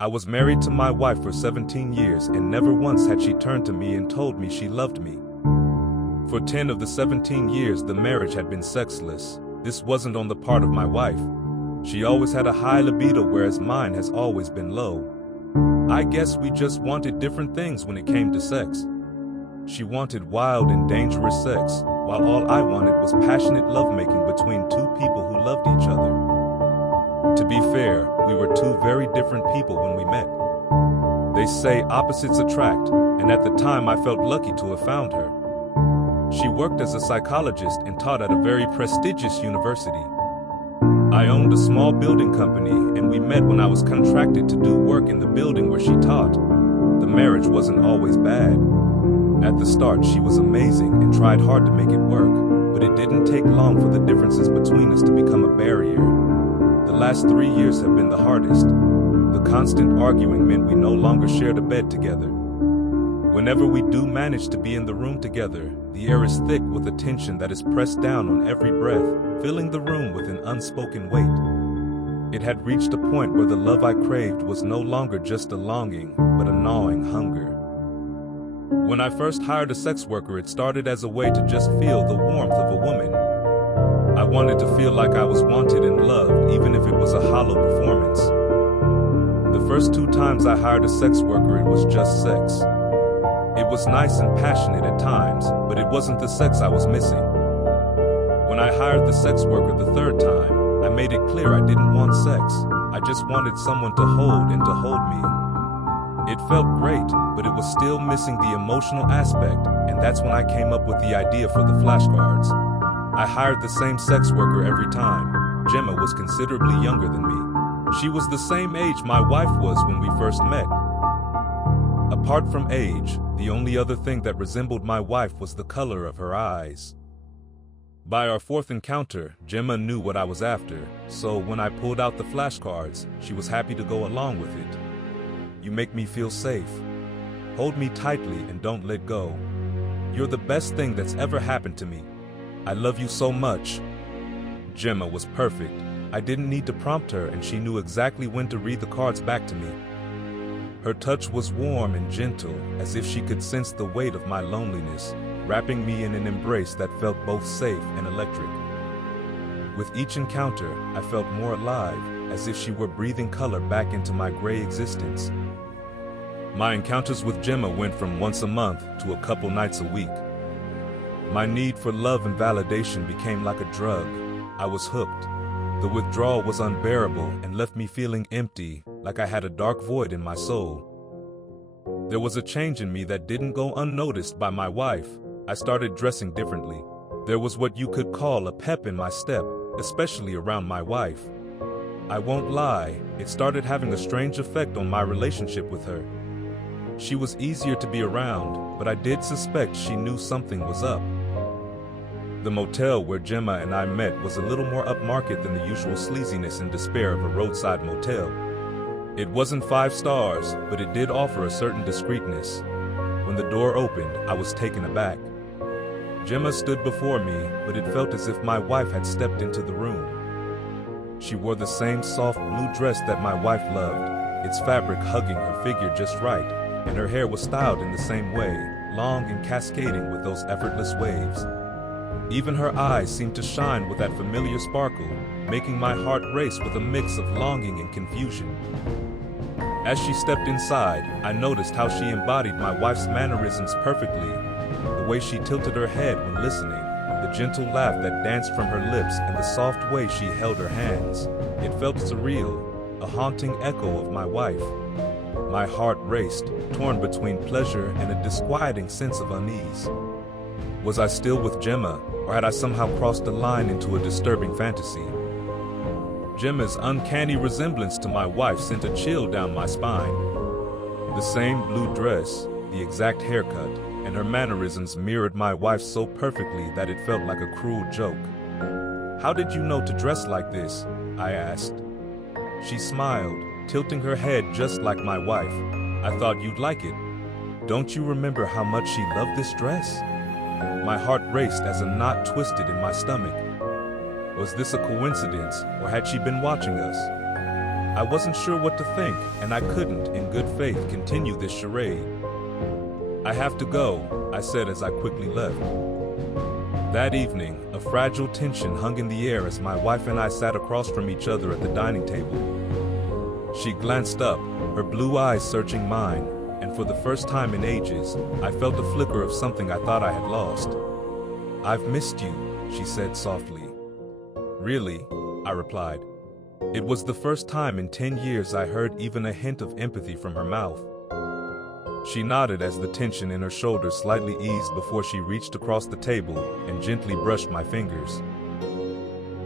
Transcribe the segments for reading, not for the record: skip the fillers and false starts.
I was married to my wife for 17 years and never once had she turned to me and told me she loved me. For 10 of the 17 years, the marriage had been sexless. This wasn't on the part of my wife. She always had a high libido, whereas mine has always been low. I guess we just wanted different things when it came to sex. She wanted wild and dangerous sex, while all I wanted was passionate lovemaking between two people who loved each other. To be fair, we were two very different people when we met. They say opposites attract, and at the time I felt lucky to have found her. She worked as a psychologist and taught at a very prestigious university. I owned a small building company, and we met when I was contracted to do work in the building where she taught. The marriage wasn't always bad. At the start, she was amazing and tried hard to make it work, but it didn't take long for the differences between us to become a barrier. The last 3 years have been the hardest. The constant arguing meant we no longer shared a bed together. Whenever we do manage to be in the room together, the air is thick with a tension that is pressed down on every breath, filling the room with an unspoken weight. It had reached a point where the love I craved was no longer just a longing, but a gnawing hunger. When I first hired a sex worker, it started as a way to just feel the warmth of a woman. I wanted to feel like I was wanted and loved, even if it was a hollow performance. The first 2 times I hired a sex worker, it was just sex. It was nice and passionate at times, but it wasn't the sex I was missing. When I hired the sex worker the 3rd time, I made it clear I didn't want sex. I just wanted someone to hold and to hold me. It felt great, but it was still missing the emotional aspect, and that's when I came up with the idea for the flashcards. I hired the same sex worker every time. Gemma was considerably younger than me. She was the same age my wife was when we first met. Apart from age, the only other thing that resembled my wife was the color of her eyes. By our 4th encounter, Gemma knew what I was after, so when I pulled out the flashcards, she was happy to go along with it. You make me feel safe. Hold me tightly and don't let go. You're the best thing that's ever happened to me. I love you so much. Gemma was perfect. I didn't need to prompt her, and she knew exactly when to read the cards back to me. Her touch was warm and gentle, as if she could sense the weight of my loneliness, wrapping me in an embrace that felt both safe and electric. With each encounter, I felt more alive, as if she were breathing color back into my gray existence. My encounters with Gemma went from once a month to a couple nights a week. My need for love and validation became like a drug. I was hooked. The withdrawal was unbearable and left me feeling empty, like I had a dark void in my soul. There was a change in me that didn't go unnoticed by my wife. I started dressing differently. There was what you could call a pep in my step, especially around my wife. I won't lie, it started having a strange effect on my relationship with her. She was easier to be around, but I did suspect she knew something was up. The motel where Gemma and I met was a little more upmarket than the usual sleaziness and despair of a roadside motel. It wasn't 5 stars, but it did offer a certain discreetness. When the door opened, I was taken aback. Gemma stood before me, but it felt as if my wife had stepped into the room. She wore the same soft blue dress that my wife loved, its fabric hugging her figure just right, and her hair was styled in the same way, long and cascading with those effortless waves. Even her eyes seemed to shine with that familiar sparkle, making my heart race with a mix of longing and confusion. As she stepped inside, I noticed how she embodied my wife's mannerisms perfectly. The way she tilted her head when listening, the gentle laugh that danced from her lips, and the soft way she held her hands. It felt surreal, a haunting echo of my wife. My heart raced, torn between pleasure and a disquieting sense of unease. Was I still with Gemma, or had I somehow crossed the line into a disturbing fantasy? Gemma's uncanny resemblance to my wife sent a chill down my spine. The same blue dress, the exact haircut, and her mannerisms mirrored my wife so perfectly that it felt like a cruel joke. "How did you know to dress like this?" I asked. She smiled, tilting her head just like my wife. "I thought you'd like it. Don't you remember how much she loved this dress?" My heart raced as a knot twisted in my stomach. Was this a coincidence, or had she been watching us? I wasn't sure what to think, and I couldn't, in good faith, continue this charade. "I have to go," I said as I quickly left. That evening, a fragile tension hung in the air as my wife and I sat across from each other at the dining table. She glanced up, her blue eyes searching mine, and for the first time in ages, I felt a flicker of something I thought I had lost. "I've missed you," she said softly. "Really?" I replied. It was the first time in 10 years I heard even a hint of empathy from her mouth. She nodded as the tension in her shoulders slightly eased before she reached across the table and gently brushed my fingers.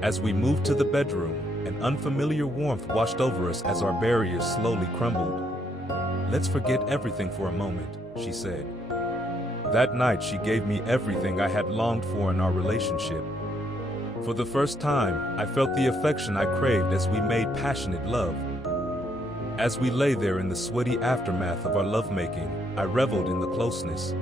As we moved to the bedroom, an unfamiliar warmth washed over us as our barriers slowly crumbled. "Let's forget everything for a moment," she said. That night she gave me everything I had longed for in our relationship. For the first time, I felt the affection I craved as we made passionate love. As we lay there in the sweaty aftermath of our lovemaking, I reveled in the closeness.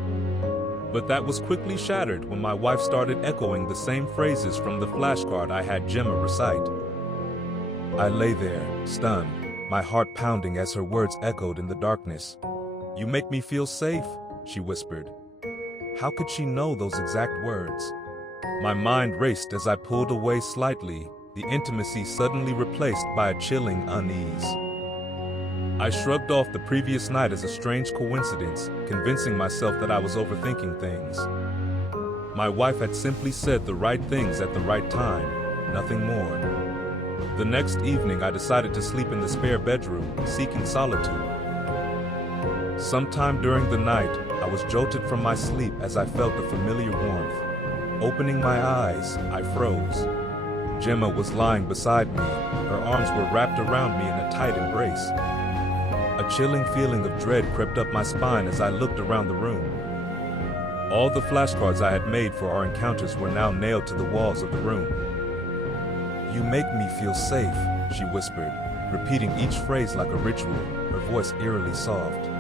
But that was quickly shattered when my wife started echoing the same phrases from the flashcard I had Gemma recite. I lay there, stunned, my heart pounding as her words echoed in the darkness. "You make me feel safe," she whispered. How could she know those exact words? My mind raced as I pulled away slightly, the intimacy suddenly replaced by a chilling unease. I shrugged off the previous night as a strange coincidence, convincing myself that I was overthinking things. My wife had simply said the right things at the right time, nothing more. The next evening I decided to sleep in the spare bedroom, seeking solitude. Sometime during the night, I was jolted from my sleep as I felt a familiar warmth. Opening my eyes, I froze. Gemma was lying beside me, her arms were wrapped around me in a tight embrace. A chilling feeling of dread crept up my spine as I looked around the room. All the flashcards I had made for our encounters were now nailed to the walls of the room. "You make me feel safe," she whispered, repeating each phrase like a ritual, her voice eerily soft.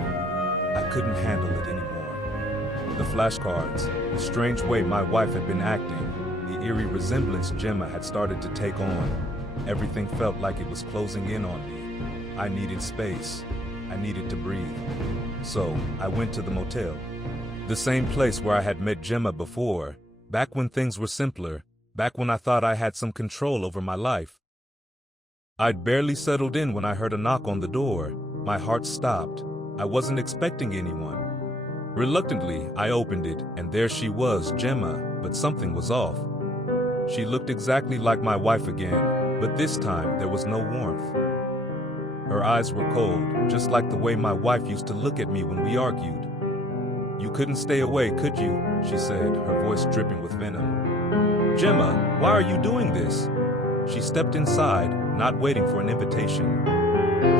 I couldn't handle it anymore. The flashcards, the strange way my wife had been acting, the eerie resemblance Gemma had started to take on, everything felt like it was closing in on me. I needed space. I needed to breathe. So, I went to the motel. The same place where I had met Gemma before, back when things were simpler, back when I thought I had some control over my life. I'd barely settled in when I heard a knock on the door. My heart stopped. I wasn't expecting anyone. Reluctantly, I opened it, and there she was, Gemma, but something was off. She looked exactly like my wife again, but this time there was no warmth. Her eyes were cold, just like the way my wife used to look at me when we argued. "You couldn't stay away, could you?" she said, her voice dripping with venom. "Gemma, why are you doing this?" She stepped inside, not waiting for an invitation.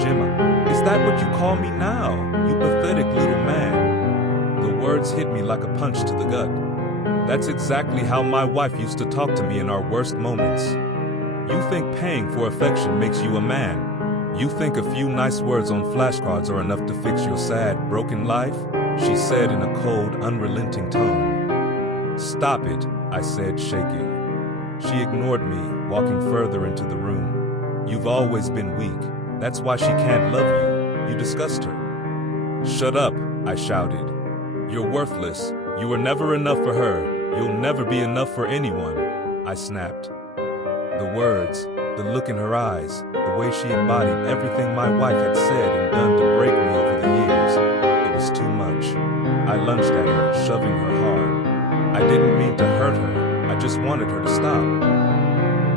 "Gemma, is that what you call me now, you pathetic little man?" The words hit me like a punch to the gut. That's exactly how my wife used to talk to me in our worst moments. "You think paying for affection makes you a man? You think a few nice words on flashcards are enough to fix your sad, broken life?" she said in a cold, unrelenting tone. "Stop it," I said, shaking. She ignored me, walking further into the room. "You've always been weak. That's why she can't love you. You disgust her." "Shut up," I shouted. "You're worthless. You were never enough for her. You'll never be enough for anyone," I snapped. The words, the look in her eyes, the way she embodied everything my wife had said and done to break me over the years, it was too much. I lunged at her, shoving her hard. I didn't mean to hurt her. I just wanted her to stop.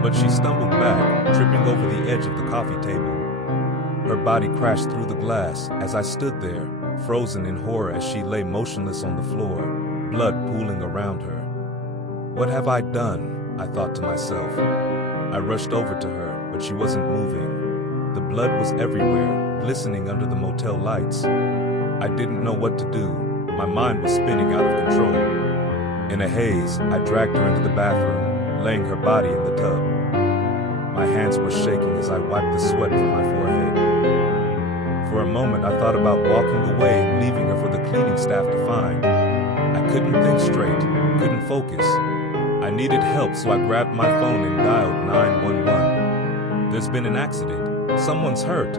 But she stumbled back, tripping over the edge of the coffee table. Her body crashed through the glass as I stood there, frozen in horror as she lay motionless on the floor, blood pooling around her. What have I done? I thought to myself. I rushed over to her, but she wasn't moving. The blood was everywhere, glistening under the motel lights. I didn't know what to do. My mind was spinning out of control. In a haze, I dragged her into the bathroom, laying her body in the tub. My hands were shaking as I wiped the sweat from my forehead. For a moment, I thought about walking away and leaving her for the cleaning staff to find. I couldn't think straight, couldn't focus. I needed help, so I grabbed my phone and dialed 911. "There's been an accident," Someone's hurt.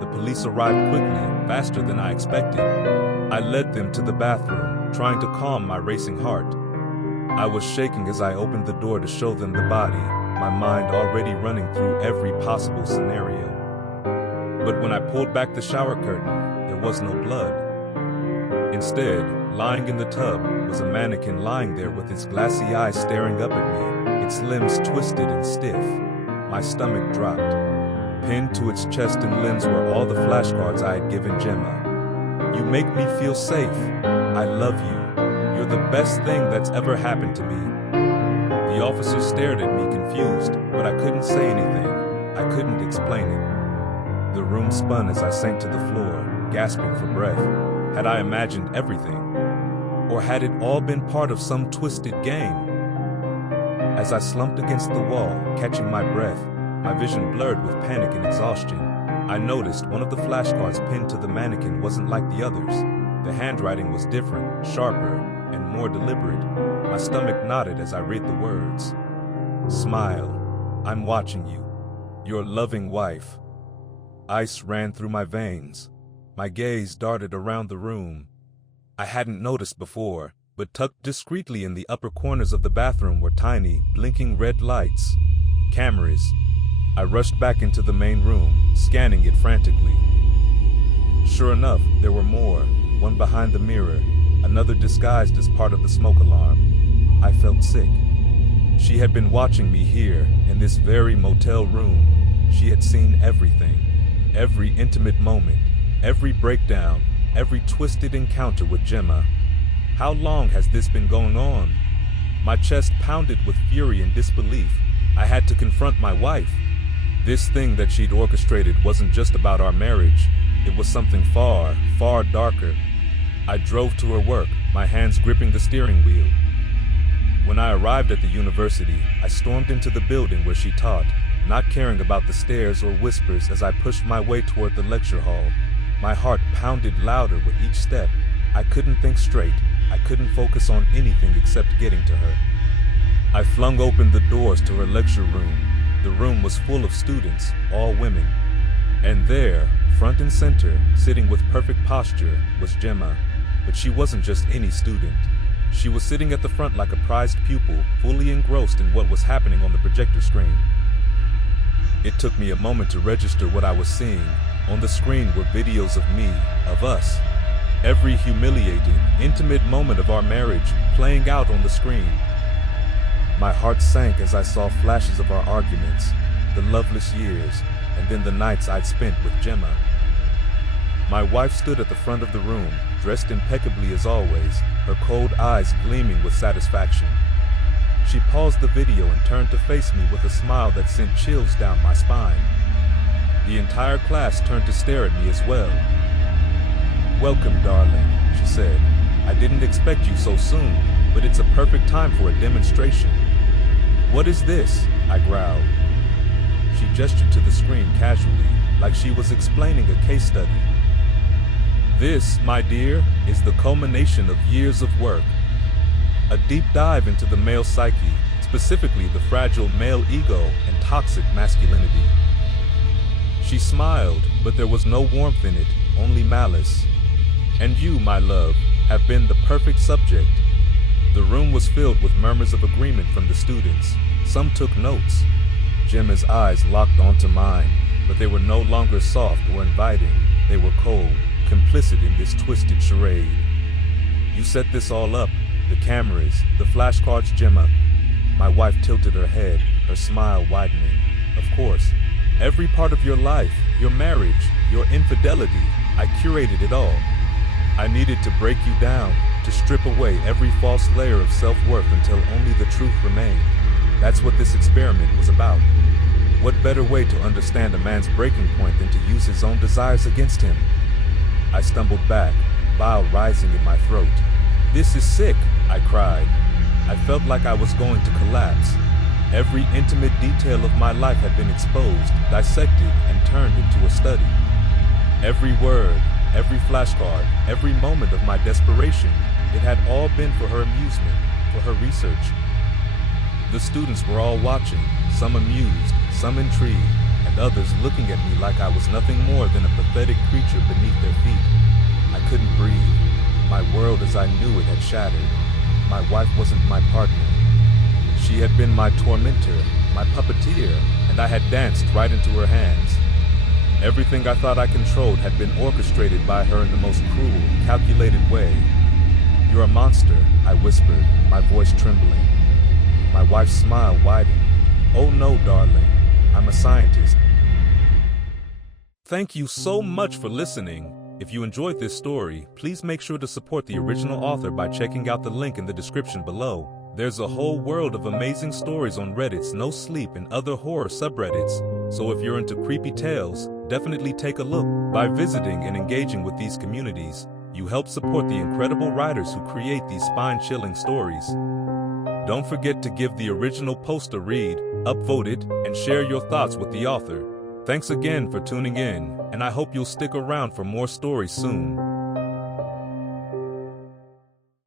The police arrived quickly, faster than I expected. I led them to the bathroom, trying to calm my racing heart. I was shaking as I opened the door to show them the body, my mind already running through every possible scenario. But when I pulled back the shower curtain, there was no blood. Instead, lying in the tub was a mannequin lying there with its glassy eyes staring up at me, its limbs twisted and stiff. My stomach dropped. Pinned to its chest and limbs were all the flashcards I had given Gemma. You make me feel safe. I love you. You're the best thing that's ever happened to me. The officer stared at me confused, but I couldn't say anything. I couldn't explain it. The room spun as I sank to the floor, gasping for breath. Had I imagined everything? Or had it all been part of some twisted game? As I slumped against the wall, catching my breath, my vision blurred with panic and exhaustion, I noticed one of the flashcards pinned to the mannequin wasn't like the others. The handwriting was different, sharper, and more deliberate. My stomach knotted as I read the words. Smile. I'm watching you. Your loving wife. Ice ran through my veins. My gaze darted around the room. I hadn't noticed before, but tucked discreetly in the upper corners of the bathroom were tiny, blinking red lights. Cameras. I rushed back into the main room, scanning it frantically. Sure enough, there were more, one behind the mirror, another disguised as part of the smoke alarm. I felt sick. She had been watching me here, in this very motel room. She had seen everything, every intimate moment, every breakdown, every twisted encounter with Gemma. How long has this been going on? My chest pounded with fury and disbelief. I had to confront my wife. This thing that she'd orchestrated wasn't just about our marriage. It was something far, far darker. I drove to her work, my hands gripping the steering wheel. When I arrived at the university, I stormed into the building where she taught, not caring about the stares or whispers as I pushed my way toward the lecture hall. My heart pounded louder with each step. I couldn't think straight. I couldn't focus on anything except getting to her. I flung open the doors to her lecture room. The room was full of students, all women. And there, front and center, sitting with perfect posture, was Gemma. But she wasn't just any student. She was sitting at the front like a prized pupil, fully engrossed in what was happening on the projector screen. It took me a moment to register what I was seeing. On the screen were videos of me, of us. Every humiliating, intimate moment of our marriage playing out on the screen. My heart sank as I saw flashes of our arguments, the loveless years, and then the nights I'd spent with Gemma. My wife stood at the front of the room, dressed impeccably as always, her cold eyes gleaming with satisfaction. She paused the video and turned to face me with a smile that sent chills down my spine. The entire class turned to stare at me as well. "Welcome, darling," she said. "I didn't expect you so soon, but it's a perfect time for a demonstration." "What is this?" I growled. She gestured to the screen casually, like she was explaining a case study. "This, my dear, is the culmination of years of work. A deep dive into the male psyche, specifically the fragile male ego and toxic masculinity." She smiled, but there was no warmth in it, only malice. "And you, my love, have been the perfect subject." The room was filled with murmurs of agreement from the students. Some took notes. Gemma's eyes locked onto mine, but they were no longer soft or inviting. They were cold, complicit in this twisted charade. "You set this all up, the cameras, the flashcards, Gemma." My wife tilted her head, her smile widening. "Of course. Every part of your life, your marriage, your infidelity, I curated it all. I needed to break you down, to strip away every false layer of self-worth until only the truth remained. That's what this experiment was about. What better way to understand a man's breaking point than to use his own desires against him?" I stumbled back, bile rising in my throat. "This is sick," I cried. I felt like I was going to collapse. Every intimate detail of my life had been exposed, dissected, and turned into a study. Every word, every flashcard, every moment of my desperation, it had all been for her amusement, for her research. The students were all watching, some amused, some intrigued, and and others looking at me like I was nothing more than a pathetic creature beneath their feet. I couldn't breathe. My world as I knew it had shattered. My wife wasn't my partner. She had been my tormentor, my puppeteer, and I had danced right into her hands. Everything I thought I controlled had been orchestrated by her in the most cruel, calculated way. "You're a monster," I whispered, my voice trembling. My wife's smile widened. "Oh no, darling, I'm a scientist." Thank you so much for listening. If you enjoyed this story, please make sure to support the original author by checking out the link in the description below. There's a whole world of amazing stories on Reddit's No Sleep and other horror subreddits, so if you're into creepy tales, definitely take a look. By visiting and engaging with these communities, you help support the incredible writers who create these spine-chilling stories. Don't forget to give the original post a read, upvote it, and share your thoughts with the author. Thanks again for tuning in, and I hope you'll stick around for more stories soon.